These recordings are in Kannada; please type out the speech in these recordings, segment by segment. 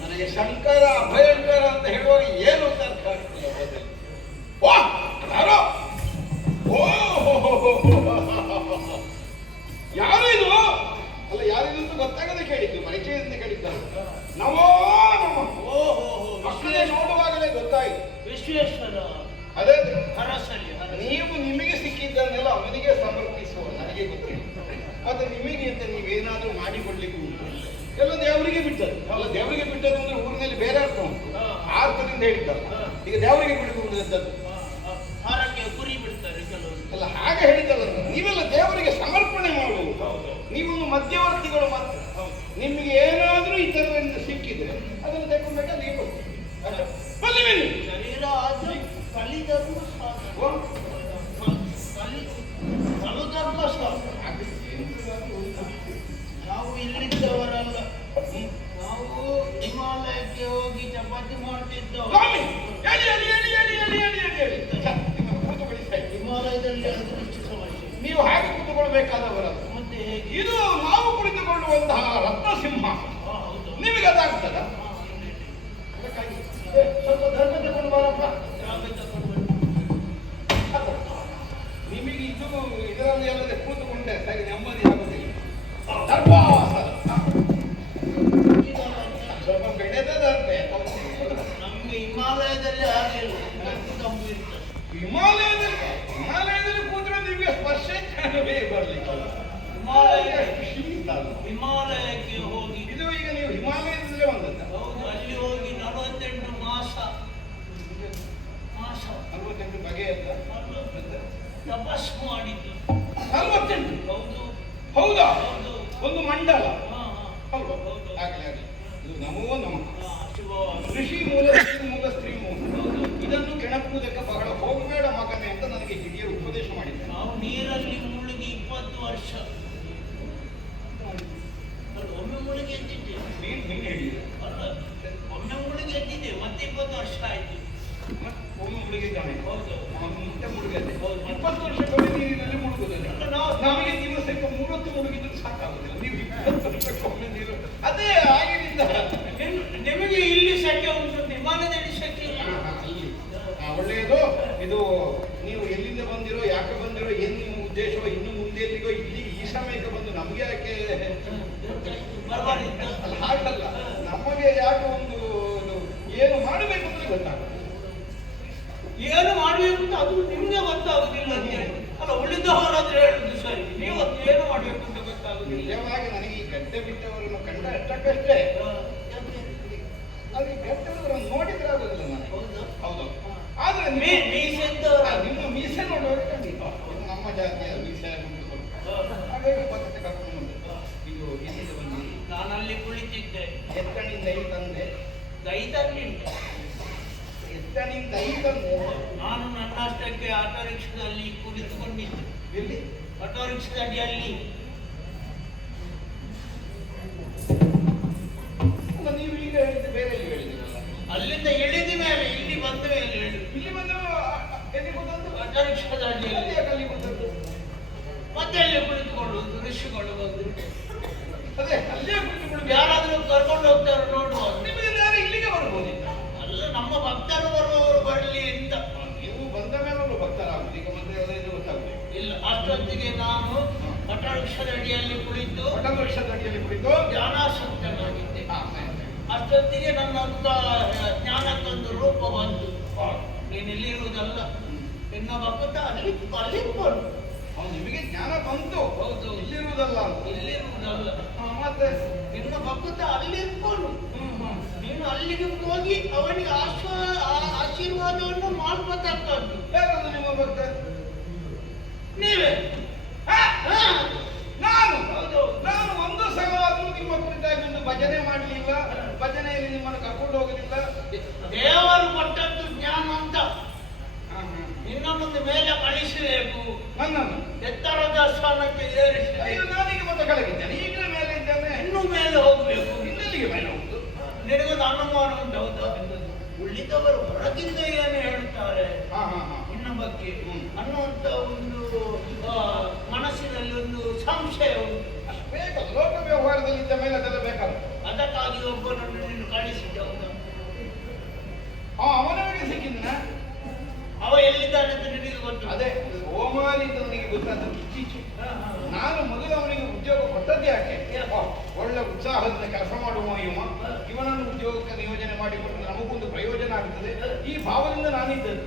ನನಗೆ ಶಂಕರ ಅಭಯಂಕರ ಅಂತ ಹೇಳುವಾಗ ಏನು ತರ್ಕ ಆಗ್ತಿಲ್ಲ ಬದಲು. ಯಾರೋ ಯಾರು ಇದು ಅಲ್ಲ, ಯಾರಿದು ಅಂತ ಗೊತ್ತಾಗದೆ ಕೇಳಿದ್ದು, ಪರಿಚಯದಿಂದ ಕೇಳಿದ್ದಾರೆ. ನಮೋ ನಮ. ಮಕ್ಕಳೇ ನೋಡುವಾಗಲೇ ಗೊತ್ತಾಯಿತು ವಿಶ್ವೇಶ್ವರ. ಅದೇ ಹರಸಲಿ. ನೀವು ನಿಮಗೆ ಸಿಕ್ಕಿದ್ದನ್ನೆಲ್ಲ ಅವನಿಗೆ ಸಮರ್ಪಿಸುವ ನನಗೆ ಗೊತ್ತಿಲ್ಲ. ಮತ್ತೆ ನಿಮಗೆ ಅಂತ ನೀವೇನಾದ್ರೂ ಮಾಡಿಕೊಡ್ಲಿಕ್ಕೆ ಉಂಟು? ಎಲ್ಲ ದೇವರಿಗೆ ಬಿಟ್ಟದ್ದು. ಅಲ್ಲ, ದೇವರಿಗೆ ಬಿಟ್ಟದ್ದು ಅಂದ್ರೆ ಊರಿನಲ್ಲಿ ಬೇರೆ ಅರ್ಥ ಉಂಟು, ಆ ಅರ್ಥದಿಂದ ಹೇಳಿದ್ದಲ್ಲ. ಈಗ ದೇವರಿಗೆ ಬಿಡುವುದದ್ದು ಹಾರಕ್ಕೆ ಕುರಿ ಬಿಡ್ತಾರೆ ಕೆಲವರು. ಅಲ್ಲ, ಹಾಗೆ ಹೇಳಿದ್ದಲ್ಲ. ನೀವೆಲ್ಲ ದೇವರಿಗೆ ಸಮರ್ಪಣೆ ಮಾಡುವುದು. ನೀವೊಂದು ಮಧ್ಯವರ್ತಿಗಳು. ಮತ್ತೆ ನಿಮಗೆ ಏನಾದ್ರೂ ಇತರರಿಂದ ಸಿಕ್ಕಿದ್ರೆ ಅದನ್ನು ತಗೊಂಡ್ಬೇಕಾ ನೀವು ಶರೀರ ಆದ್ರೆ ಕಲಿಧರ್ಮ ಕಲುಧರ್ಮ ನಾವು ಇಲ್ಲಿದ್ದವರಲ್ಲ. ನಾವು ಹಿಮಾಲಯಕ್ಕೆ ಹೋಗಿ ಚಪಾತಿ ಮಾಡ್ತಿದ್ದವು. ಹಿಮಾಲಯದಲ್ಲಿ ಅದೃಷ್ಟ ಸಮಸ್ಯೆ. ನೀವು ಹಾಗೆ ಕುಳಿತುಕೊಳ್ಬೇಕಾದವರಲ್ಲ. ಮತ್ತೆ ಹೇಗೆ? ಇದು ನಾವು ಕುಳಿತುಕೊಳ್ಳುವಂತಹ ರತ್ನಸಿಂಹ. ನಿಮಗೆ ಅದಾಗ್ತದ? ಸ್ವಲ್ಪ ಧರ್ಮ ತಗೊಂಡು ಬರಪ್ಪ. ನಿಮಗೆ ಇದು ಇದರಲ್ಲಿ ಅಲ್ಲದೆ ಕೂತುಕೊಂಡೆ ಸರಿ ನೆಮ್ಮದಿ ಆಗುದಿಲ್ಲ. ಸ್ವಲ್ಪ ಬೆಳೆದದಂತೆ. ನಮ್ಗೆ ಹಿಮಾಲಯದಲ್ಲಿ ಆಗಿಲ್ಲ. ಹಿಮಾಲಯದಲ್ಲಿ ಕೂತ್ರೆ ನಿಮಗೆ ಸ್ಪರ್ಶ ಜ್ಞಾನವೇ ಬರಲಿಕ್ಕೆ. ಹಿಮಾಲಯಕ್ಕೆ ಹೋಗಿ ಇದು ಈಗ ನೀವು ಹಿಮಾಲಯದಲ್ಲೇ ಬಂದದ್ದ? ಹೌದು, ಅಲ್ಲಿ ಹೋಗಿ 48 ಮಾಸ 48 ಬಗೆಯಲ್ಲ ತಪಸ್ ಮಾಡಿದ್ದು. 48? ಹೌದು. ಹೌದಾ? ಹೌದು. ಒಂದು ಮಂಡಲ ಹೌದು. ಆಗಲಿ. ಇದು ನಮೋ ನಮಃ. ಶುಭ. ಋಷಿ ಮೂಲ ಸ್ತ್ರೀ ಮೂಲ. ಇದನ್ನು ಕೆಣಕುವುದಕ್ಕೆ ಬಹಳ ಹೋಗಬೇಡ ಮಗನೇ ಅಂತ ನನಗೆ ಹಿರಿಯರು ಉಪದೇಶ ಮಾಡಿದ್ದಾರೆ. ನಾವು ನೀರಲ್ಲಿ ಮುಳುಗಿ 20 ವರ್ಷ. ಒಮ್ಮೆ ಮುಳುಗಿ ಎದ್ದಿದ್ದೆ. ನೀನು ಹೇಳಿದೆ. ಅಲ್ಲ, ಒಮ್ಮೆ ಮುಳುಗಿ ಎದ್ದಿದ್ದೆ, ಮತ್ತೆ 20 ವರ್ಷ ಆಯ್ತು. ಒಮ್ಮೆ ಮುಳುಗಿದ್ದಾನೆ. ಹೌದು. ಮತ್ತೆ ಮುಳುಗದೆ. 20 ವರ್ಷ ನೀರಿನಲ್ಲಿ ಮುಳುಗುತ್ತದೆ. ನಮಗೆ ದಿವಸಕ್ಕೆ 30 ಮುಳುಗಿದ್ರು ಸಾಕಾಗುದಿಲ್ಲ. ನೀವು 20 ವರ್ಷಕ್ಕೊಮ್ಮೆ ನೀರು ಅದೇ ಆಗಿನಿಂದ. ನಿಮಗೆ ಇಲ್ಲಿ ಶಕ್ಯ ಉಂಟು, ವಿಮಾನದಲ್ಲಿ ಶಕ್ಯ ಇಲ್ಲ. ಒಳ್ಳೆಯದು. ಇದು ನೀವು ಎಲ್ಲಿಂದ ಬಂದಿರೋ, ಯಾಕೆ ಬಂದಿರೋ, ಏನು ನಿಮ್ಮ ಉದ್ದೇಶವೋ, ಇನ್ನು ಮುಂದೆ ಎಲ್ಲಿಗೋ, ಇಲ್ಲಿ ಈ ಸಮಯಕ್ಕೆ ಬಂದು ನಮಗೆ ಯಾಕೆ ಅಲ್ಲ, ಹಾಗಲ್ಲ. ನಮಗೆ ಯಾಕೆ ಒಂದು ಏನು ಮಾಡಬೇಕು ಅಂತ ಗೊತ್ತಾಗುತ್ತೆ. ಏನು ಮಾಡಬೇಕು ಅಂತ ಅದು ನಿಮ್ಗೆ ಗೊತ್ತಾಗುದಿಲ್ಲ ಅಂತ ಹೇಳಿ. ಅಲ್ಲ, ಉಳಿದವರಾದ್ರೆ ಹೇಳುದು ಸರಿ, ನೀವು ಏನು ಮಾಡಬೇಕು ಅಂತ ಗೊತ್ತಾಗುದಿಲ್ಲ. ನಿಜವಾಗಿ ನನಗೆ ಈ ಗಡ್ಡೆ ಬಿಟ್ಟವರನ್ನು ಕಂಡ ಅಷ್ಟಕ್ಕಷ್ಟೇ. ಅದು ಈ ಗಡ್ಡೆಯವರನ್ನು ನೋಡಿದ್ರೆ ಆಗುದಿಲ್ಲ ನನಗೆ. ಹೌದು. ಆದ್ರೆ ನಿಮ್ಮ ಮೀಸೆ ನೋಡುವಾಗ ಖಂಡಿತ ನಮ್ಮ ಜಾತಿಯ ಮೀಸೆ ಹಾಗಾಗಿ ಪಕ್ಕಕ್ಕೆ ಕರ್ಕೊಂಡು ಬಂದು ಇದು ಎಲ್ಲಿಂದ ಬಂದಿ? ನಾನಲ್ಲಿ ಕುಳಿತಿದ್ದೆ. ಎತ್ತಣಿಂದ ಐ ತಂದೆ. ದೈತನ್ನುಂಟು. ಎತ್ತಣಿಂದ ಐ ತಂದೆ. ನಾನು ನನ್ನಷ್ಟಕ್ಕೆ ಆಟೋ ರಿಕ್ಷಾದಲ್ಲಿ ಕುಳಿತುಕೊಂಡಿದ್ದೆ. ಎಲ್ಲಿ? ಆಟೋ ರಿಕ್ಷಾದ ಅಡಿಯಲ್ಲಿ. ನೀವು ಈಗ ಹೇಳಿದ್ದು ಬೇರೆ ಎಲ್ಲಿ ಹೇಳಿದ್ದೀರಲ್ಲ? ಅಲ್ಲಿಂದ ಇಳಿದ ಮೇಲೆ ಇಲ್ಲಿ ಬಂದ ಮೇಲೆ ಹೇಳು. ಇಲ್ಲಿ ಬಂದು ಎಲ್ಲಿ ಕೂತದ್ದು? ಆಟೋ ರಿಕ್ಷಾದ ಅಡಿಯಲ್ಲಿ. ಅಲ್ಲಿ ಕೂತದ್ದು ಮತ್ತೆ ಅಲ್ಲಿ ಕುಳಿತುಕೊಳ್ಳುವುದು, ಋಷಿಗಳು ಬಂದು. ಅದೇ ಅಲ್ಲೇ ಕುಳಿತುಕೊಂಡು ಯಾರಾದ್ರೂ ಕರ್ಕೊಂಡು ಹೋಗ್ತಾರೆ ನೋಡುವ. ನಿಮಗೆ ಯಾರು ಇಲ್ಲಿಗೆ ಬರ್ಬೋದಿಲ್ಲ? ಅಲ್ಲ, ನಮ್ಮ ಭಕ್ತರು ಬರುವವರು ಬರಲಿ ಅಂತ. ನೀವು ಬಂದ ಮೇಲೆ ಅವರು ಭಕ್ತರಾಗುದು. ಈಗ ಮತ್ತೆ ಎಲ್ಲ ಗೊತ್ತಾಗುದು ಇಲ್ಲ. ಅಷ್ಟೊತ್ತಿಗೆ ನಾನು ಆಟೋ ರಿಕ್ಷಾದ ಅಡಿಯಲ್ಲಿ ಕುಳಿತು ವರ್ಷದ ಅಡಿಯಲ್ಲಿ ಕುಳಿತು ಜ್ಞಾನಾಸಕ್ತನಾಗಿದ್ದೆ. ಅಷ್ಟೊತ್ತಿಗೆ ನನ್ನ ಜ್ಞಾನಕ್ಕೊಂದು ರೂಪ ಬಂತು. ನೀನು ಇಲ್ಲಿರುವುದಲ್ಲ, ನಿನ್ನ ಭಕ್ತ ಅಲ್ಲಿ ಬಂದು. ನಿಮಗೆ ಜ್ಞಾನ ಬಂತು. ಹೌದು. ಇಲ್ಲಿರುವುದಲ್ಲ. ಇಲ್ಲಿರುವುದಲ್ಲ. ಮತ್ತೆ ನಿನ್ನ ಭಕ್ತ ಅಲ್ಲಿರ್ಕೊಂಡು ನೀನು ಅಲ್ಲಿಗೆ ಹೋಗಿ ಅವನಿಗೆ ಆಶೀರ್ವಾದವನ್ನು ಮಾಡ್ಬೇಕಂತದ್ದು. ಯಾರದು ನಿಮ್ಮ ಭಕ್ತ? ನೀವೇ. ನಾನು ನಾನು ಒಂದು ಸಲವಾದರೂ ನಿಮ್ಮ ಕುರಿತಾಗಿ ಒಂದು ಭಜನೆ ಮಾಡಲಿಲ್ಲ, ಭಜನೆಯಲ್ಲಿ ನಿಮ್ಮನ್ನು ಕರ್ಕೊಂಡು ಹೋಗಲಿಲ್ಲ. ದೇವರು ಕೊಟ್ಟದ್ದು ಜ್ಞಾನ ಅಂತ ಇನ್ನೊಂದು ಮೇಲೆ ಕಳಿಸಬೇಕು. ನನ್ನನ್ನು ಎತ್ತರದ ಸ್ಥಾನಕ್ಕೆ ಏರಿಸಬೇಕು. ನಾನೀಗ ಮತ್ತೆ ಕೆಳಗಿದ್ದೇನೆ, ಈಗಲೇ ಮೇಲೆ ಇದ್ದೇನೆ. ಇನ್ನೂ ಮೇಲೆ ಹೋಗ್ಬೇಕು. ಇನ್ನೆಲ್ಲಿಗೆ ಮೇಲೆ ಹೋಗುದು? ನಿನಗೊಂದು ಅನುಮಾನ ಉಂಟು. ಹೌದಾ? ಉಳಿದವರು ಹೊರಗಿಂದ ಏನು ಹೇಳ್ತಾರೆ ನಿನ್ನ ಬಗ್ಗೆ ಅನ್ನುವಂತ ಒಂದು ಮನಸ್ಸಿನಲ್ಲಿ ಒಂದು ಸಂಶಯ ಉಂಟು. ಬೇಕಲ್ಲ, ಲೋಕ ವ್ಯವಹಾರದಲ್ಲಿ ಇದ್ದ ಮೇಲೆ ಅದೆಲ್ಲ ಬೇಕಲ್ಲ. ಅದಕ್ಕಾಗಿ ಯಾಕೆ ಒಳ್ಳೆ ಉತ್ಸಾಹದಿಂದ ಕೆಲಸ ಮಾಡುವ ಇವನನ್ನು ಉದ್ಯೋಗಕ್ಕೆ ನಿಯೋಜನೆ ಮಾಡಿಕೊಂಡು ನಮಗೊಂದು ಪ್ರಯೋಜನ ಆಗ್ತದೆ ಈ ಭಾವದಿಂದ ನಾನಿದ್ದದ್ದು.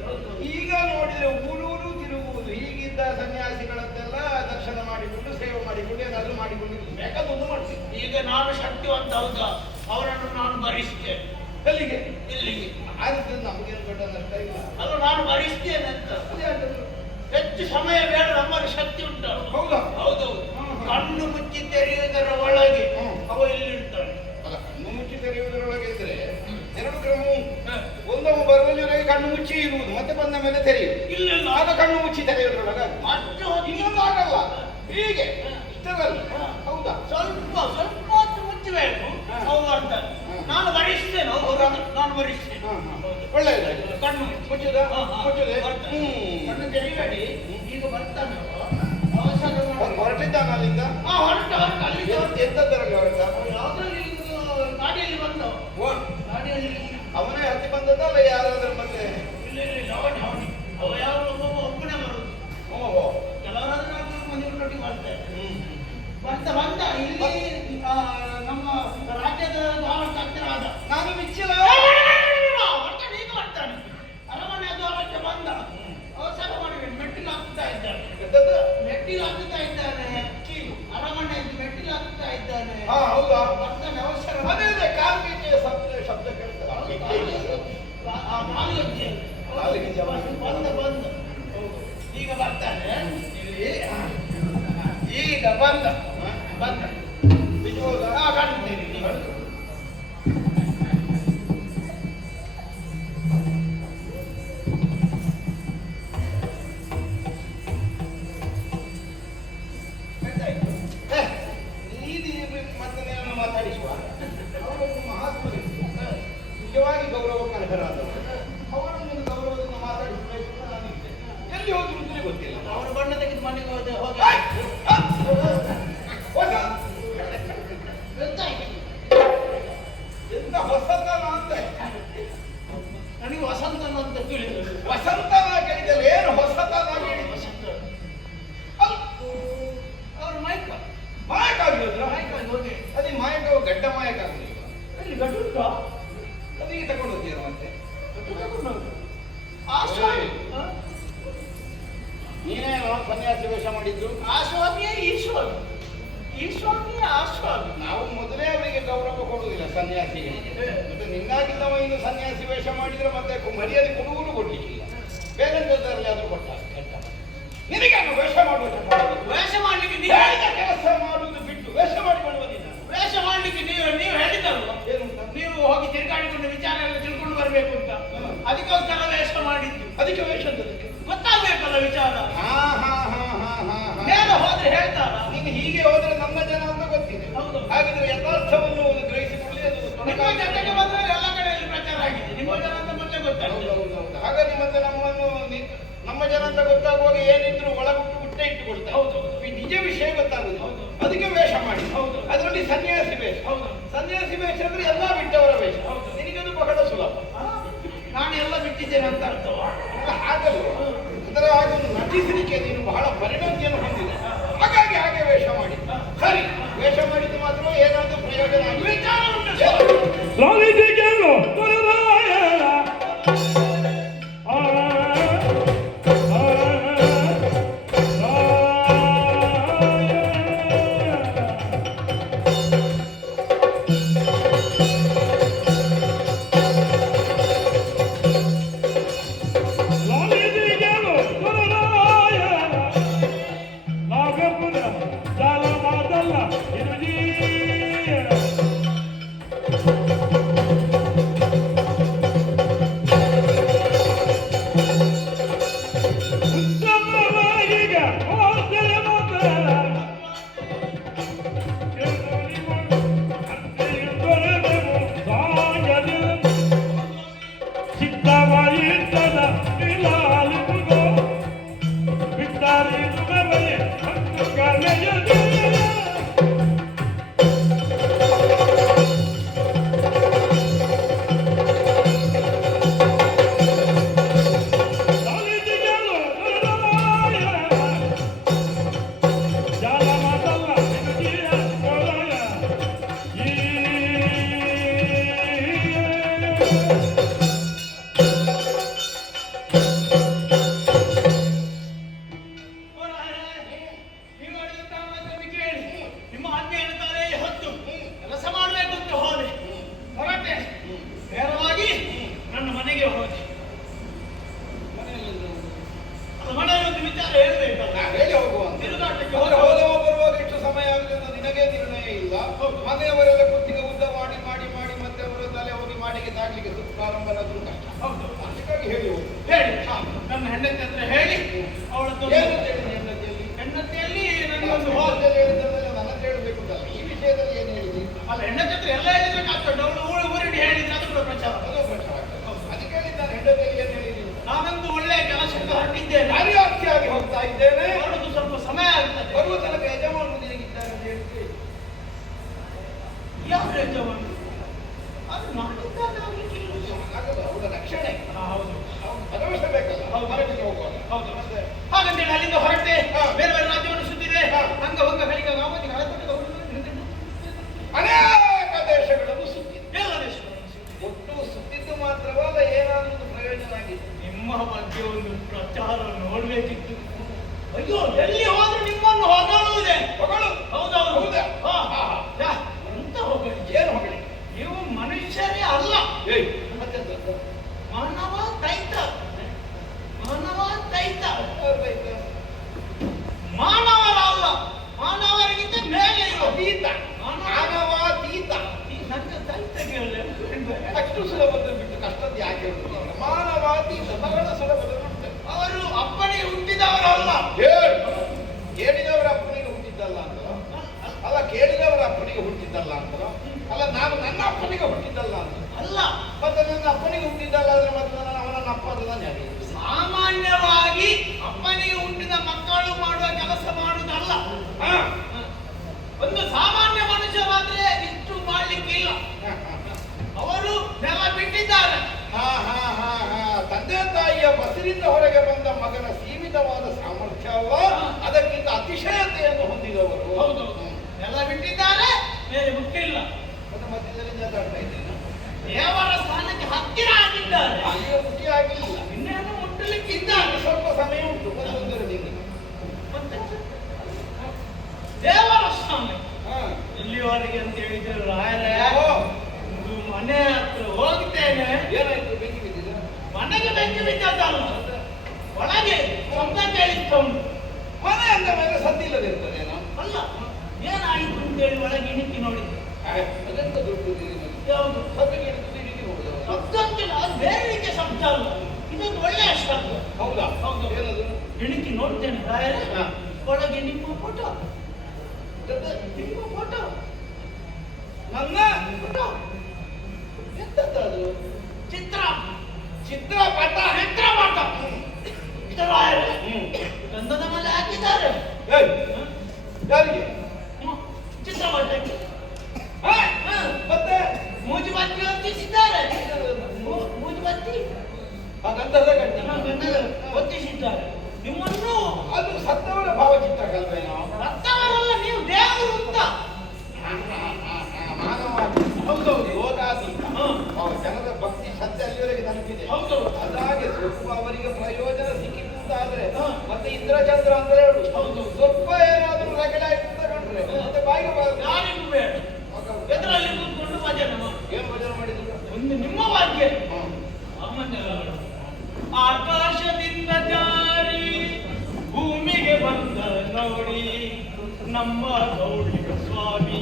ಈಗ ನೋಡಿದ್ರೆ ಊರೂರು ತಿರುಗುವುದು, ಹೀಗಿದ್ದ ಸನ್ಯಾಸಿಗಳನ್ನೆಲ್ಲ ದರ್ಶನ ಮಾಡಿಕೊಂಡು ಸೇವೆ ಮಾಡಿಕೊಂಡು ಏನಾದ್ರೂ ಮಾಡಿಕೊಂಡು ಬೇಕಾದೊಂದು ಮಾಡ್ತೀನಿ. ಈಗ ನಾನು ಶಕ್ತಿವಂತ ಹೌದಾ, ಅವರನ್ನು ನಾನು ಭರಿಸ್ತೇನೆ. ಎಲ್ಲಿಗೆ? ಇಲ್ಲಿಗೆ. ಆದ್ರೆ ನಮಗೇನು ದೊಡ್ಡ ನಷ್ಟ ಇಲ್ಲ. ಅದು ನಾನು ಭರಿಸ್ತೇನೆ ಅಂತ. ಹೆಚ್ಚು ಸಮಯ ಬೇಡ, ನಮ್ಮಲ್ಲಿ ಶಕ್ತಿ ಉಂಟು. ಹೌದಾ? ಹೌದೌದು. ಕಣ್ಣು ಮುಚ್ಚಿ ತೆರೆಯುವುದರ ಒಳಗೆ ಅವ ಇಲ್ಲಿರ್ತಾನೆ. ಅಲ್ಲ, ಕಣ್ಣು ಮುಚ್ಚಿ ತೆರೆಯುವುದರೊಳಗೆ ಇದ್ರೆ ಎರಡು ಕ್ರಮ ಉಂಟು. ಒಂದವ ಬರುವಲ್ಲಿವರೆಗೆ ಕಣ್ಣು ಮುಚ್ಚಿ ಇರುವುದು, ಮತ್ತೆ ಬಂದ ಮೇಲೆ ತೆರೆಯುವುದು. ಇಲ್ಲ ಆಗ ಕಣ್ಣು ಮುಚ್ಚಿ ತೆರೆಯುವುದರೊಳಗೆ ಮತ್ತೆ ಇನ್ನೊಂದು ಆಗಲ್ಲ. ಹೀಗೆ ಇಷ್ಟರಲ್ಲಿ ಹೌದಾ? ಸ್ವಲ್ಪ ಸ್ವಲ್ಪ ಹೊತ್ತು ಮುಚ್ಚಬೇಕು. ಹೌದು ಅಂತ ನಾನು ಭರಿಸ್ತೇನೆ. ನಾನು ಭರಿಸ್ತೇನೆ. ಒಳ್ಳೆಯದಾಗಿ ಕಣ್ಣು ಮುಚ್ಚುದ ಮುಚ್ಚುದೆ. ಕಣ್ಣು ತೆರಿಬೇಡಿ. ಈಗ ಬರ್ತಾನೆ ಅವಸರ ಮಾಡಿ ಹೊರಟಿದ್ದಾನ ಅಲ್ಲಿಂದ. ಹೊರಟ ಅಲ್ಲಿ ಎಂತದ್ದರಲ್ಲಿ ಹೊರಟ? ಯಾವ್ದ್ರಲ್ಲಿ ಗಾಡಿಯಲ್ಲಿ ಬಂದು ಗಾಡಿಯಲ್ಲಿ ಅವನೇ ಹತ್ತಿ ಬಂದದ್ದಲ್ಲ ಯಾರಾದ್ರೂ ಮತ್ತೆ? ಇಲ್ಲ ಇಲ್ಲ ಅವನೇ ಅವ ಯಾವ ಒಬ್ಬನೇ ಬರುದು. ಓಹೋ, ಕೆಲವರಾದ್ರೂ 4 ಮಂದಿ ಒಟ್ಟಿಗೆ ಮಾಡ್ತಾರೆ. ಬಂದ ಇಲ್ಲಿ ನಮ್ಮ ರಾಜ್ಯದ ದ್ವಾರಕ್ಕೆ ಹತ್ತಿರ ಆದ. ನಾನು ಮಿಚ್ಚಿಲ್ಲ. ಬರ್ತಾನೆ, ಈಗ ಬರ್ತಾನೆ. ಅರಮನೆ ದ್ವಾರಕ್ಕೆ ಬಂದ. ಅವಸರ ಮಾಡಬೇಡಿ, ಮೆಟ್ಟಿಲು ಹತ್ತುತ್ತಾ ಇದ್ದಾನೆ. ಮೆಟ್ಟಿಲು ಹತ್ತುತ್ತಾ ಇದ್ದಾನೆ. ಅರಮನೆ ಮೆಟ್ಟಿಲು ಹತ್ತುತ್ತಾ ಇದ್ದಾನೆ. ಹೌದಾ? ಬರ್ತಾನೆ, ಅವಸರ ಅದೇ ಕಾಲ್ಗೆಜ್ಜೆಯ ಶಬ್ದ ಕೇಳ್ತದೆ. ಬಂದ ಈಗ ಬರ್ತಾನೆ. ಈಗ ಬಂದ ಕಾಣ್ತೀನಿ. ಮತ್ತೆ ನಾನು ಮಾತಾಡಿಸುವ ಅವರೊಂದು ಮಹಾತ್ಮರು ನಿಜವಾಗಿ ಗೌರವಕ್ಕೆ ಅರ್ಹರಾದವರು. ಅವರನ್ನು ಗೌರವದಿಂದ ಮಾತಾಡಿಸಬೇಕು ಅಂತ ನಾನಿದ್ದೆ. ಎಲ್ಲಿ ಹೋದ್ರು ಅಂತಲೇ ಗೊತ್ತಿಲ್ಲ. ಅವರು ಬಣ್ಣ ತೆಗೆದು ಮನೆಗೆ ಹೋಗಿ ಎಂತ ಹೊಸತನ ಅಂತ ನನಗೆ ವಸಂತನ ಅಂತ ತಿಳಿದ್ರು. ವಸಂತನ ಕೇಳಿದಲ್ಲಿ ಏನು ಹೊಸತನ ಹೇಳಿ? ಅವ್ರ ಮಾಯಕ ಮಾಯಕಾಗಿರೋದ್ರ? ಮಾಯಕಾಗಿ ಹೋಗಿ ಅದೇ ಮಾಯಕ ಗಡ್ಡ ಮಾಯಕ ಆಗಲಿಲ್ಲ. ಅಲ್ಲಿ ಗಡ್ಡ ಉಂಟಾ? ಅದೀಗ ತಗೊಂಡು ಹೋಗ್ತೀರ ಮತ್ತೆ? ಆ ಸ್ವಾಮಿ ನೀನೇನೋ ಸನ್ಯಾಸಿ ವೇಷ ಮಾಡಿದ್ರು? ಆ ಸ್ವಾಮಿಯೇ ಈ ಸ್ವಾಮಿ, ಈ ಸ್ವಾಮಿಯೇ ಆ ಸ್ವಾಮಿ. ನಾವು ಮೊದಲೇ ಅವರಿಗೆ ಗೌರವ ಕೊಡುವುದಿಲ್ಲ ಸನ್ಯಾಸಿಗಳಿಗೆ. ಮತ್ತೆ ನಿನ್ನಾಗಿದ್ದವ ಇನ್ನು ಸನ್ಯಾಸಿ ವೇಷ ಮಾಡಿದ್ರೆ ಮತ್ತೆ ಮರ್ಯಾದೆ ಕೊಡುವುದು ಕೊಡ್ಲಿಕ್ಕಿಲ್ಲ. ಬೇರೆಂತದ್ರಲ್ಲಿ ಆದ್ರೂ ಕೊಟ್ಟ ನಿನಗೆ ವೇಷ ಮಾಡುವ ವೇಷ ಮಾಡ್ಲಿಕ್ಕೆ ಹೇಳಿದ ಕೆಲಸ ಮಾಡುವುದು ಬಿಟ್ಟು ವೇಷ ಮಾಡಿಕೊಂಡು ಬಂದಿದ್ದ. ವೇಷ ಮಾಡ್ಲಿಕ್ಕೆ ನೀವು ಹೇಳಿದಲ್ವ, ಏನಂತ? ನೀವು ಹೋಗಿ ತಿರುಗಾಡಿಕೊಂಡು ವಿಚಾರ ಎಲ್ಲ ತಿಳ್ಕೊಂಡು ಬರ್ಬೇಕು ಅಂತ. ಅದಕ್ಕೋಸ್ಕರ ವೇಷ ಮಾಡಿದ್ದು. ಅದಕ್ಕೆ ವೇಷ ಅಂತದಕ್ಕೆ ಗೊತ್ತಾಗ್ಬೇಕಲ್ಲ ವಿಚಾರ. ಹಾ ಹಾ ಹಾ ಹಾ ಹಾ ಮೇಲೆ ಹೋದ್ರೆ ಹೇಳ್ತಾರ. ನೀನು ಹೀಗೆ ಹೋದ್ರೆ ನಮ್ಮ ಜನ ಅಂತ ಗೊತ್ತಿದೆ. ಹೌದು. ಹಾಗಿದ್ರೆ ಯಥಾರ್ಥವನ್ನು ಗ್ರಹಿಸಿಕೊಳ್ಳಿ. ಅದು ನಿಮ್ಮ ಜೊತೆಗೆ ಬಂದ್ರೆ ಎಲ್ಲ ಕಡೆಯಲ್ಲಿ ಪ್ರಚಾರ ಆಗಿದೆ. ನಿಮ್ಮ ಜನ ಅಂತ ಮೊದಲೇ ಗೊತ್ತಾಗ್ತದೆ. ಹಾಗಾಗಿ ಮತ್ತೆ ನಮ್ಮ ಜನ ಅಂತ ಗೊತ್ತಾಗುವಾಗ ಏನಿದ್ರು ಒಳಗುಟ್ಟು ಗುಟ್ಟೆ ಇಟ್ಟುಕೊಡ್ತಾರೆ. ಹೌದು. ಈ ನಿಜ ವಿಷಯ ಗೊತ್ತಾಗುದು. ಅದಕ್ಕೆ ವೇಷ ಮಾಡಿ. ಹೌದು. ಅದರಲ್ಲಿ ಸನ್ಯಾಸಿ ವೇಷ. ಹೌದು. ಸನ್ಯಾಸಿ ವೇಷ ಅಂದ್ರೆ ಎಲ್ಲ ಬಿಟ್ಟವರ ವೇಷ. ಹೌದು. ನಿನಗದು ಬಹಳ ಸುಲಭ. ನಾನು ಎಲ್ಲ ಬಿಟ್ಟಿದ್ದೇನೆ ಅಂತ ಅರ್ಥವ. ಆಗಲ್ಲ. ಅದರ ಹಾಗೆ ನಟಿಸಲಿಕ್ಕೆ ನೀನು ಬಹಳ ಪರಿಣತಿಯನ್ನು ಹೊಂದಿದೆ. ಹಾಗಾಗಿ ಹಾಗೆ ವೇಷ ಮಾಡಿ. ಸರಿ, ವೇಷ ಮಾಡಿದ್ದು ಮಾತ್ರ ಏನಾದ್ರೂ ಪ್ರಯೋಜನ ಆಗಿ ವಿಚಾರ ಉಂಟು. Thank you. ಮನೆಯವರೆಲ್ಲ ಕುತ್ತಿಗೆ ಉದ್ದ ಮಾಡಿ ಮಾಡಿ ಮಾಡಿ ಮತ್ತೆ ಅವರ ತಲೆ ಹೋಗಿ ಮಾಡಿಗೆ ತಾಗ್ಲಿಕ್ಕೆ ಪ್ರಾರಂಭ ಆದ್ರೂ ಕಷ್ಟ. ಹೌದು. ಅದಕ್ಕಾಗಿ ಹೇಳಿ ಹೋಗಿ. ಹೇಳಿ ನನ್ನ ಹೆಂಡತಿ ಹತ್ರ ಹೇಳಿ ಅವಳದ್ದು ಏನು ಹೇಳಿ ಹೆಂಡತಿಯಲ್ಲಿ? ಹೆಂಡತಿಯಲ್ಲಿ ನನಗೊಂದು ಹೋದಲ್ಲಿ ಹೇಳಿದ್ದನ್ನೆಲ್ಲ ನನ್ನ ಹೇಳಬೇಕು ಅಂತಲ್ಲ, ಈ ವಿಷಯದಲ್ಲಿ ಏನು ಹೇಳಿದಿ? ಅಲ್ಲ ಹೆಂಡತಿ ಹತ್ರ ಎಲ್ಲ ಹೇಳಿದ್ರೆ ಕಾಗ್ತದೆ. ಅವಳು ಊರಿಡಿ ಹೇಳಿದ್ರೆ ಅದು ಕೂಡ ಪ್ರಚಾರ. ಅದು ಪ್ರಶ್ನೆ ಆಗ್ತದೆ. ಅದಕ್ಕೆ ಹೇಳಿದ್ದು ನಾನು ಹೆಂಡತಿಯಲ್ಲಿ ಏನು ಹೇಳಿದ್ದೀನಿ? ನಾನೊಂದು ಒಳ್ಳೆಯ ಕೆಲಸಕ್ಕೆ ಹೊರಟಿದ್ದೇನೆ. ಕಾರ್ಯಾರ್ಥಿಯಾಗಿ ಹೋಗ್ತಾ ಇದ್ದೇನೆ. ಹೊರಡುದು ಸ್ವಲ್ಪ ಸಮಯ ಆಗ್ತದೆ. ಬರುವ ತನಕ ಯಜಮಾನರು ನಿನಗಿದ್ದಾರೆ ಅಂತ ಹೇಳ್ತೀವಿ. ಯಾವ ಯಜಮಾನ ಅದು ಮಾಡಿದ್ದಾಗ ಆಗ್ಲಿಕ್ಕಿಲ್ಲ. ಆಗಲ್ಲ, ಅವರ ರಕ್ಷಣೆ ಹೌದು ಭರವಸೆ ಬೇಕಲ್ಲ. ಹೊರಗೆ ಹೋಗುವಾಗ. ಹೌದು. ಹಾಗಂತೇಳಿ ಅಲ್ಲಿಂದ ಹೊರಟೆ ಹಾ. ಬೇರೆ ಬೇರೆ ರಾಜ್ಯವನ್ನು ಸುತ್ತಿದೆ. ಹಾ. ಹಂಗ ಹೊಂಗ ಕಲಿಕ ನಾವೊಂದಿಗೆ ಹಳಕೊಟ್ಟಿಗೆ ಅನೇಕ ದೇಶಗಳನ್ನು ಸುತ್ತಿದೆ. ಎಲ್ಲ ದೇಶಗಳನ್ನು ಸುತ್ತಿದೆ. ಒಟ್ಟು ಸುತ್ತಿದ್ದು ಮಾತ್ರವಲ್ಲ, ಏನಾದರೂ ಒಂದು ಪ್ರಯೋಜನ ಆಗಿದೆ. ನಿಮ್ಮ ಬಗ್ಗೆ ಒಂದು ಪ್ರಚಾರ ನೋಡ್ಬೇಕಿತ್ತು. ಅಯ್ಯೋ ಎಲ್ಲಿ ಹೋದ್ರು ನಿಮ್ಮನ್ನು ಹೊಗಳುವುದೇ. ಹೊಗಳು. ಹೌದೌದು. ಹೌದಾ? ಹಾ. ಹಾ, ಹಾ. ಎಂತ ಹೊಗಳಿ. ಏನು ಹೊಗಳಿ? ನೀವು ಮನುಷ್ಯರೇ ಅಲ್ಲ. ಏಯ್, ಮತ್ತೆಂತ? ಮಾನವ ದೈತ. ಮಾನವ ದೈತ. ಯಾರು ರೈತ? ಮಾನವರಲ್ಲ, ಮಾನವರಿಗಿಂತ ಮೇಲೆ ಇರೋ ಅತೀತ. ಮಾನವಾತೀತ. ನನ್ನ ದೈತ ಕೇಳಲೆ ಅಷ್ಟು ಸುಲಭದಲ್ಲಿ ಬಿಟ್ಟು ಕಷ್ಟದ್ದು ಯಾಕೆ ಹೇಳುದು? ಮಾನವಾತೀತ ಬಹಳ ಸುಲಭದಲ್ಲಿ ಉಂಟು. ಅವರು ಅಪ್ಪನಿಗೆ ಹುಟ್ಟಿದವರಲ್ಲ. ಕೇಳಿದವರ ಅಪ್ಪನಿಗೆ ಹುಟ್ಟಿದ್ದಲ್ಲ ಅಂತಲೋ? ಅಲ್ಲ, ಕೇಳಿದವರ ಅಪ್ಪನಿಗೆ ಹುಟ್ಟಿದ್ದಲ್ಲ ಅಂತಲೋ? ಅಲ್ಲ, ನಾನು ನನ್ನ ಅಪ್ಪನಿಗೆ ಹುಟ್ಟಿದ್ದಲ್ಲ ಅಂತ. ಅಲ್ಲ, ಮತ್ತೆ ನನ್ನ ಅಪ್ಪನಿಗೆ ಹುಟ್ಟಿದ್ದಲ್ಲ ಅಂದ್ರೆ ಮತ್ತೆ ಅವನನ್ನ ಅಪ್ಪ ಅಲ್ಲ ಯಾಕೆ? ಸಾಮಾನ್ಯವಾಗಿ ಅಪ್ಪನಿಗೆ ಹುಟ್ಟಿದ ಮಕ್ಕಳು ಮಾಡುವ ಕೆಲಸ ಮಾಡುವುದಲ್ಲ. ಹಾ, ಒಂದು ಸಾಮಾನ್ಯ ಮನುಷ್ಯರಾದ್ರೆ ಇಷ್ಟು ಮಾಡ್ಲಿಕ್ಕಿಲ್ಲ. ಅವರು ನೆಲ ಬಿಟ್ಟಿದ್ದಾರೆ. ಹಾ, ಹಾ, ಹಾ, ಹಾ. ತಂದೆ ತಾಯಿಯ ಬಸಿರಿಂದ ಹೊರಗೆ ಬಂದ ಮಗನ ಸೀಮಿತವಾದ ಸಾಮರ್ಥ್ಯವಲ್ಲ, ಅದಕ್ಕಿಂತ ಅತಿಶಯತೆಯನ್ನು ಹೊಂದಿದವರು. ಹೌದು, ನೆಲ ಬಿಟ್ಟಿದ್ದಾರೆ, ಮೇಲೆ ಮುಟ್ಟಿಲ್ಲ. ಮತ್ತೆ ಮಧ್ಯದಲ್ಲಿ ಮಾತಾಡ್ತಾ ಇದ್ದೇನೆ. ದೇವರ ಸ್ಥಾನಕ್ಕೆ ಹತ್ತಿರ ಆಗಿದ್ದಾರೆ. ಅಲ್ಲಿಯ ಮುಟ್ಟಿ ಆಗಲಿಲ್ಲ. ಇನ್ನೇನು ಮುಟ್ಟಲಿಕ್ಕಿದ್ದಾರೆ. ಸ್ವಲ್ಪ ಸಮಯ ಉಂಟು. ಒಂದೊಂದರ ನಿಂಗೆ. ಮತ್ತೆ ದೇವರ ಸ್ಥಾನ ಹಾ. ಇಲ್ಲಿವರೆಗೆ ಅಂತ ಹೇಳಿದ್ರೆ ರಾಯರೇ, ಓ, ಒಂದು ಮನೆ ಹತ್ರ ಹೋಗ್ತೇನೆ. ಏನಾಯ್ತು? ಬೆಂಕಿ ಬಿದ್ದಿದೆ? ಮನೆಗೆ ಬೆಂಕಿ ಬಿದ್ದದ್ದಲ್ಲ, ಒಳಗೆ ಶಬ್ದ ಕೇಳಿಸ್ತಾ ಉಂಟು. ಮನೆ ಅಂದ ಮೇಲೆ ಸದ್ದಿಲ್ಲದಿರ್ತದೇನೋ? ಅಲ್ಲ, ಏನಾಯಿತು ಅಂತೇಳಿ ಒಳಗೆ ಇಣಿಕಿ ನೋಡಿದೆ. ಅದೆಂತ ದೊಡ್ಡದು ನಿಮಗೆ? ಯಾವುದು ಸಭೆಗೆ ಹಿಡಿದು ಹಿಡಿದು ನೋಡುದು. ಶಬ್ದ ಅಂತಿಲ್ಲ, ಅದು ಬೇರೆ ರೀತಿಯ ಶಬ್ದ ಅಲ್ಲ, ಇದೊಂದು ಒಳ್ಳೆಯ ಶಬ್ದ. ಹೌದಾ? ಹೌದು. ಏನದು? ಇಣಿಕಿ ನೋಡ್ತೇನೆ ರಾಯರೇ, ಹಾ. ಒಳಗೆ ನಿಮ್ಮ ಫೋಟೋ. ದೊಡ್ಡ- ನಿಮ್ಮ ಫೋಟೋ. ನನ್ನ ಫೋಟೋ. ಎಂತದ್ದು? ಚಿತ್ರ. ಚಿತ್ರಪಟ. ಚಿತ್ರಪಟ. ಇದು ರಾಯರೇ, ಹ್ಮ್. ಗಂಧದ ಮೇಲೆ ಹಾಕಿದ್ದಾರೆ. ಏಯ್, ಯಾರಿಗೆ? ಚಿತ್ರಪಟಕ್ಕೆ ಹಾ? ಮತ್ತೆ ಮೂಜು ಬತ್ತಿ ಹೊತ್ತಿಸಿದ್ದಾರೆ. ಮೂಜು ಬತ್ತಿ ಆ ಗಂಧದ ಗಂಟೆ. ಹೊತ್ತಿಸಿದ್ದಾರೆ. ನಿಮ್ಮನ್ನು ಅದು ಸತ್ತವರ ಭಾವಚಿತ್ರ ಕಲ್ವೇನೋ? ರಕ್ತವರಲ್ಲ, ನೀವು ದೇವರು ಅಂತ. ಮಾನವ. ಹೌದೌದು. ಲೋಕಾತೀತ. ಹ್ಮ್. ಹೌದು, ಜನರ ಭಕ್ತಿ ಶ್ರದ್ಧೆ ಅಲ್ಲಿವರೆಗೆ ತಲುಪಿದೆ. ಹೌದೌದು. ಅದಾಗೆ ಸ್ವಲ್ಪ ಅವರಿಗೆ ಪ್ರಯೋಜನ ಸಿಕ್ಕಿದ್ದಾದ್ರೆ ಹ್ಮ್. ಮತ್ತೆ ಇಂದ್ರಚಂದ್ರ ಅಂತ ಹೇಳು. ಹೌದು. ಸ್ವಲ್ಪ ಏನಾದ್ರೂ ರಗಳೆ ಆಯ್ತು ಅಂತ ಕಂಡ್ರೆ ಮತ್ತೆ ಬಾಯಿಗೆ ಬರಲ್ಲ. ಯಾರಿಗೂ ಬೇಡ. ಎದುರಲ್ಲಿ ಕೂತ್ಕೊಂಡು ಭಜನೆ ಮಾಡಿ. ಏನ್ ಭಜನೆ ಮಾಡಿದ್ರು? ಒಂದು ನಿಮ್ಮ ವಾಕ್ಯ. ಹ್ಮ್. ಸಾಮಾನ್ಯರಲ್ಲ. ಆಕಾಶದಿಂದ ಜಾರಿ ಭೂಮಿಗೆ ಬಂದ ನೋಡಿ ನಮ್ಮ ಗೌಡಿಗ ಸ್ವಾಮಿ.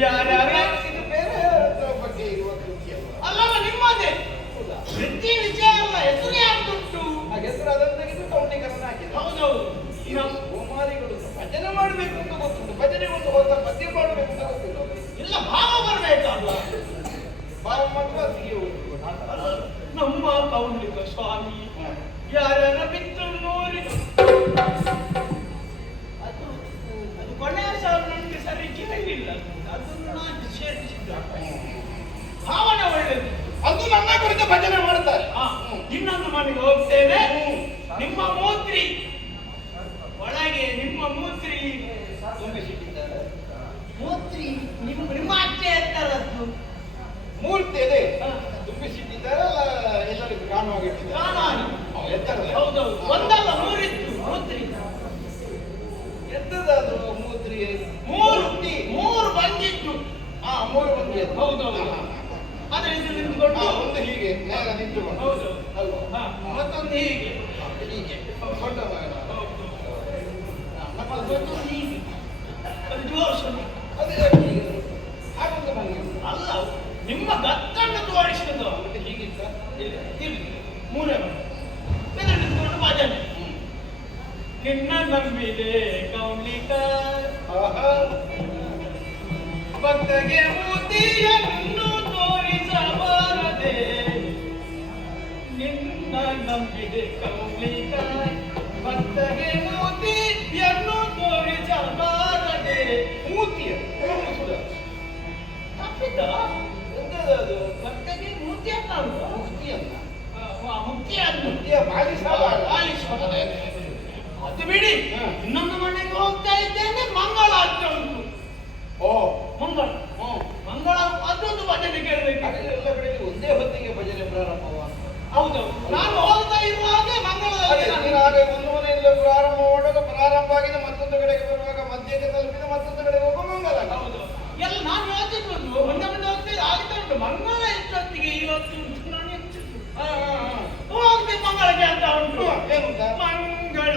ಯಾರ್ಯಾರ ಇದು ಬೇರೆ ಬಗ್ಗೆ ಇರುವ ಕೃತಿ ಅಲ್ಲ. ಅಲ್ಲಲ್ಲ, ನಿಮ್ಮದೇ ಹೌದಾ? ವೃತ್ತಿ ವಿಷಯ ಅಲ್ಲ, ಹೆಸರು ಯಾರ್ದುಂಟು. ಆ ಹೆಸರು ಅದನ್ನು ತೆಗೆದು ಕೌಂಟೀಕರಣ ಹಾಕಿದೆ. ಹೌದೌದು. ಈ ಹೋಮಾರಿಗಳು ಭಜನೆ ಮಾಡಬೇಕು ಅಂತ ಗೊತ್ತುಂಟು, ಭಜನೆ ಒಂದು ಹೊಸ ಪದ್ಯ ಮಾಡಬೇಕು ಅಂತ ಗೊತ್ತಿಲ್ಲ ಅವರಿಗೆ. ಇಲ್ಲ, ಭಾವ ಬರಬೇಕಲ್ಲ. ಭಾವ ಮಾತ್ರ ಅತ್ತಿಗೆ ಹೋಗುದು. ನಮ್ಮ ಕೌಲಿಕ ಸ್ವಾಮಿ ಹ್ಮ್. ಯಾರ್ಯಾರ ಬಿತ್ತು ನೋಡಿ. ಅದು ಅದು ಕೊನೆಯ ಸಾಲು ನನಗೆ ಸರಿ ಕೇಳಿಲ್ಲ, ಅದನ್ನು ನಾನು ಸೇರಿಸಿದ್ದೆ. ಭಾವನೆ ಒಳ್ಳೆಯದು. ಅದು ನನ್ನ ಕುರಿತು ಭಜನೆ ಮಾಡ್ತಾರೆ. ಇನ್ನೊಂದು ಮನೆಗೆ ಹೋಗ್ತೇನೆ. ನಿಮ್ಮ ಮೂತ್ರಿ ಒಳಗೆ, ನಿಮ್ಮ ಮೂತ್ರಿ ತುಂಬಿಸಿಟ್ಟಿದ್ದಾರೆ. ಮೂತ್ರಿ ನಿಮ್ಮ ಅಚ್ಚೆ ಎತ್ತರದ್ದು ಮೂರ್ತಿ ಇದೆ, ತುಂಬಿಸಿಟ್ಟಿದ್ದಾರೆ. ಅಲ್ಲ, ಎಲ್ಲರಿಗೂ ಕಾಣುವಾಗ ಇಟ್ಟಿದ್ದಾರೆ. ಎತ್ತರದ. ಹೌದೌದು. ಒಂದಲ್ಲ, ಮೂರಿತ್ತು ಮೂತ್ರಿ. ಎತ್ತದದು ಮೂರ್ತಿ. ಮೂರು ಬಂದಿತ್ತು. ಹಾ, ಮೂರು ಮಂದಿ. ಹೌದೌದು. ಆದ್ರೆ ಇದು ನಿಂತ್ಕೊಂಡು ಒಂದು ಹೀಗೆ ನೇರ ನಿಂತುಕೊಂಡು. ಹೌದು ಅಲ್ವಾ? ಮತ್ತೊಂದು ಹೀಗೆ ಹೀಗೆ ದೊಡ್ಡ ಮಗನ. ಮತ್ತೊಂದು ಹೀಗೆ. ಅದು ಜೋರ್ಸು. ನಿಮ್ಮ ಗತ್ತನ್ನು ತೋರಿಸಿದ್ದು ಮತ್ತೆ ಹೀಗಿತ್ತ ಮೂರೇ ಬೆದರಿ ನಿಂತ್ಕೊಂಡು ಭಜನೆ ನಿನ್ನ ನಂಬಿದೆ ಕೌಲಿಕ ಭಕ್ತಗೆ ಮೂತಿಯನ್ನು ತೋರಿಸಬಾರದೆ ನಿನ್ನ ನಂಬಿದೆ ಕೌಲಿಕ ಭಕ್ತಗೆ ಮೂತಿಯನ್ನು ತೋರಿಸಬಾರದೆ ಮೂತಿಯ ತಪ್ಪಿದ್ದ ಅದು ಭಕ್ತಗೆ ಮೂತಿಯನ್ನ ಮುಕ್ತಿಯನ್ನ ಮುಕ್ತಿಯ ಪಾಲಿಸಬಾರದು ಅದು ಬಿಡಿ ಇನ್ನೊಂದು ಮನೆಗೆ ಹೋಗ್ತಾ ಇದ್ದೇನೆ ಮಂಗಳ ಆಗ್ತಾ ಉಂಟು ಓ ಮಂಗಳ ಮಂಗಳ ಅದೊಂದು ಭಜನೆ ಕೇಳಬೇಕು ಎಲ್ಲ ಕಡೆ ಒಂದೇ ಹೊತ್ತಿಗೆ ಭಜನೆ ಪ್ರಾರಂಭವ ಹೌದೌದು ನಾನು ಹೋಗ್ತಾ ಇರುವಾಗ ಮಂಗಳದಲ್ಲಿ ಹಾಗೆ ಒಂದು ಮನೆಯಿಂದ ಪ್ರಾರಂಭ ಮಾಡುವಾಗ ಪ್ರಾರಂಭ ಆಗಿದೆ ಮತ್ತೊಂದು ಕಡೆಗೆ ಬರುವಾಗ ಮಧ್ಯಕ್ಕೆ ತಲುಪಿದ ಮತ್ತೊಂದು ಕಡೆಗೆ ಹೋಗುವ ಮಂಗಲ ಹೌದು ಎಲ್ಲ ನಾನು ಯೋಚಿಸುವುದು ಒಂದೇ ಮುಂದೆ ಹೋಗ್ತಾ ಆಗ್ತಾ ಉಂಟು ಮಂಗಳ ಎಷ್ಟೊತ್ತಿಗೆ ಇವತ್ತು ಉಂಟು ನಾನು ಹೆಚ್ಚಿದ್ದು ಹೋಗ್ಬೇಕು ಮಂಗಳಕ್ಕೆ ಅಂತ ಉಂಟು ಏನಂತ ಮಂಗಳ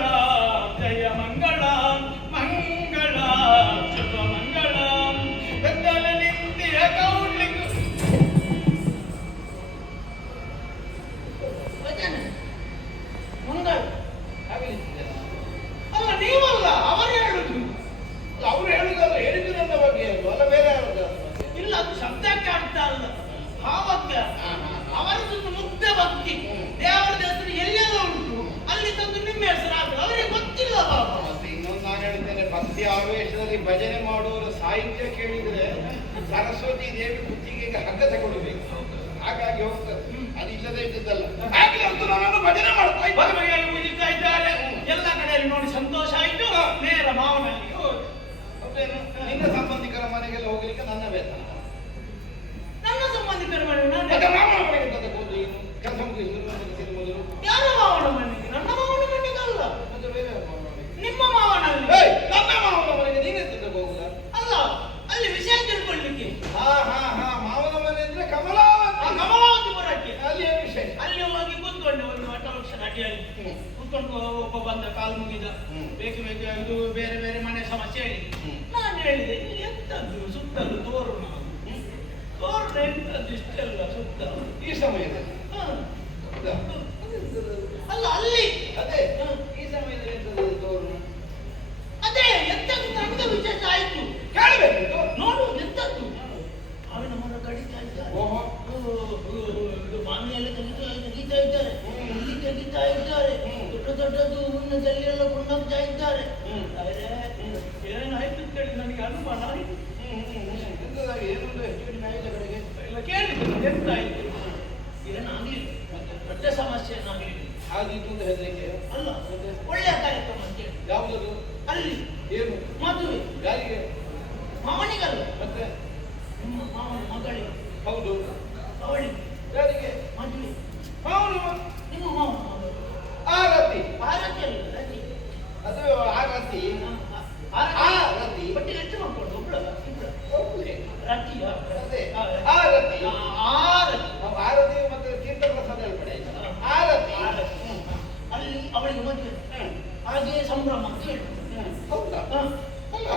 ಜಯ ಮಂಗಳ ಮಂಗಳ ಶುಭ ಮಂಗಳ ಬೆತ್ತಲ ನಿಂತಿಯ ಕೌಡ್ಲಿಕ್ಕೆ ಭಜನೆ ಮಂಗಳ ಅಲ್ಲ ನೀವಲ್ಲ ಅವರು ಹೇಳುದು ಅವ್ರು ಹೇಳುದಲ್ಲ ಹೇಳಿದ ಬಗ್ಗೆ ಅಲ್ಲ ಬೇರೆ ಹೇಳುದು ಇಲ್ಲ ಅದು ಶಬ್ದಕ್ಕೆ ಅರ್ಥ ಅಲ್ಲ ಭಾವಕ್ಕೆ ಅವರದ್ದು ಮುಗ್ಧ ಭಕ್ತಿ ದೇವರ ಹೆಸರು ಎಲ್ಲೆಲ್ಲ ಉಂಟು ಅಲ್ಲಿ ತಂದು ನಿಮ್ಮ ಹೆಸರು ಹಾಕಿ ಅವರಿಗೆ ಗೊತ್ತಿಲ್ಲ ಬಾಬಾ ಮತ್ತೆ ಇನ್ನೊಂದು ನಾನು ಹೇಳ್ತೇನೆ ಭಕ್ತಿ ಆವೇಶದಲ್ಲಿ ಭಜನೆ ಮಾಡುವವರ ಸಾಹಿತ್ಯ ಕೇಳಿದ್ರೆ ಸರಸ್ವತಿ ದೇವಿ ಕುತ್ತಿಗೆಗೆ ಹಗ್ಗ ತಗೊಳ್ಬೇಕು ಹಾಗಾಗಿ ಹೋಗ್ತದೆ ಅದು ಇಲ್ಲದೆ ಇದ್ದದ್ದಲ್ಲ ಹಾಗೆ ಅಂತೂ ನಾನು ಭಜನೆ ಮಾಡ್ತಾ ಇದ್ದೆ. ಬಗೆಯಲ್ಲಿ ಮುಗಿತಾ ಇದ್ದಾರೆ ಎಲ್ಲ ಕಡೆಯಲ್ಲಿ ನೋಡಿ ಸಂತೋಷ ಆಯಿತು ನೇರ ಮಾವನಲ್ಲಿ ಹೌದೇನು? ನಿನ್ನ ಸಂಬಂಧಿಕರ ಮನೆಗೆಲ್ಲ ಹೋಗ್ಲಿಕ್ಕೆ ನನ್ನ ವೇತನ ನನ್ನ ಸಂಬಂಧಿಕರ ಮನೆ ಮತ್ತೆ ಮಾವನ ಮನೆಗೆ ತಗೊಂಡು ಏನು ಕೆಲಸ ಮುಗಿಸಿ ಮೊದಲು ಯಾರ ಮಾವನ ಮನೆಗೆ ನನ್ನ ಮಾವನ ಮನೆಗೆ ಅಲ್ಲ ಮತ್ತೆ ಬೇರೆ ಯಾರ ಮಾವನ ಮನೆಗೆ? ನಿಮ್ಮ ಮಾವನಲ್ಲಿ ಏಯ್, ನನ್ನ ಮಾವನ ಮನೆಗೆ ನೀನೇ ಹೋಗುದ ಅಲ್ಲ ಅಲ್ಲಿ ವಿಷಯ ತಿಳ್ಕೊಳ್ಳಿಕ್ಕೆ ಹಾ ಮಾವನ ಮನೆ ಅಂದ್ರೆ ಕಮಲಾವತಿ ಕಮಲಾವತಿಪುರಕ್ಕೆ ಅಲ್ಲಿ ಏನು ವಿಷಯ ಅಲ್ಲಿ ಹೋಗಿ ಕೂತ್ಕೊಂಡೆ ಒಂದು ವಟವೃಕ್ಷ ಅಡಿಯಲ್ಲಿ ಕೂತ್ಕೊಂಡು ಒಬ್ಬ ಬಂದ ಕಾಲು ಮುಗಿದ ಬೇಕು ಇದು ಬೇರೆ ಬೇರೆ ಮನೆ ಸಮಸ್ಯೆ ಹೇಳಿ ನಾನು ಹೇಳಿದೆ ಇಲ್ಲಿ ಎಂತದ್ದು ಸುತ್ತಲು ತೋರಣ ತೋರಣ ಎಂತದ್ದು ಇಷ್ಟೆಲ್ಲ ಸುತ್ತ ಈ ಸಮಯದಲ್ಲಿ ಹೌದಾ? ಅಲ್ಲ ಅಲ್ಲಿ ಅದೇ ಈ ಸಮಯದಲ್ಲಿ ಎಂತದ್ದು ತೋರಣ ಅದೇ ಎಂತದ್ದು ನನಗೆ ವಿಶೇಷ ಆಯ್ತು ಕೇಳಬೇಕಿತ್ತು ನೋಡು ಎಂತದ್ದು ಅವನ ಮರ ಕಡಿತಾ ಇದ್ದಾರೆ ಓಹೋ ಇದು ಮಾನ್ಯಲ್ಲಿ ತೆಗಿತಾ ಇದ್ದಾರೆ ಇಲ್ಲಿ ತೆಗಿತಾ ಇದ್ದಾರೆ ದೊಡ್ಡ ದೊಡ್ಡದು ಹುಣ್ಣದಲ್ಲಿ ಎಲ್ಲ ಕೊಂಡೋಗ್ತಾ ಇದ್ದಾರೆ ಏನಾಯ್ತು ಅಂತೇಳಿ ನನಗೆ ಅನುಮಾನ ಆಯಿತು ಎಂತದಾಗಿ ಏನೊಂದು ಹೆಚ್ಚು ಕಡಿಮೆ ಆಯ್ತ ಕಡೆಗೆ ಎಲ್ಲ ಕೇಳಿದ್ರು ಎಂತಾಯ್ತು ಏನಾಗಲಿಲ್ಲ ದೊಡ್ಡ ಸಮಸ್ಯೆ ಏನಾಗಲಿಲ್ಲ ಆಗಿತ್ತು ಅಂತ ಹೆದರಿಕೆ ಅಲ್ಲ ಒಳ್ಳೆಯ ಕಾರ್ಯಕ್ರಮ ಅಂತೇಳಿ ಯಾವುದದು ಅಲ್ಲಿ ಏನು ಮದುವೆ ಯಾರಿಗೆ ಮಾವನಿಗಲ್ಲ ಮತ್ತೆ ನಿಮ್ಮ ಮಾವನ ಮಗಳಿಗೆ ಹೌದು ಅವಳಿಗೆ ಯಾರಿಗೆ ಮದುವೆ ಮಾವನು ನಿಮ್ಮ ಮಾವನ ಮಗಳು ಆರತಿ ಭಾರತಿ ಅಲ್ಲ ರತಿ ಅದು ಆರತಿ ಆರತಿ ಬಟ್ಟೆ ಹೆಚ್ಚು ಮಾಡ್ಕೊಂಡು ಒಬ್ಳಲ್ಲ ಇಬ್ಳ ಒಬ್ಬಳೇ. ರತಿಯ ಅದೇ ಆರತಿ ಆರತಿ ಆರತಿ ನಾವು ಆರತಿ ಮತ್ತೆ ತೀರ್ಥ ಪ್ರಸಾದ ಹೇಳ್ಬೇಡ ಆಯ್ತಾ? ಆರತಿ ಅಲ್ಲಿ ಅವಳಿಗೆ ಮದುವೆ ಹಾಗೆ ಸಂಭ್ರಮ ಅಂತ ಹೇಳಿ ಹೌದಾ ಅಲ್ಲ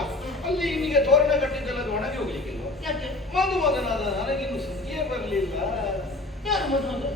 ಅಲ್ಲಿ ನಿನಗೆ ತೋರಣ ಕಟ್ಟಿದ್ದೆಲ್ಲ ಅದು ಒಣಗಿ ಹೋಗ್ಲಿಕ್ಕಿಲ್ವ ಯಾಕೆ ಮಧುಮಗನಾದ ನನಗಿನ್ನು ಸುದ್ದಿಯೇ ಬರಲಿಲ್ಲ ಯಾರು ಮದುವೆ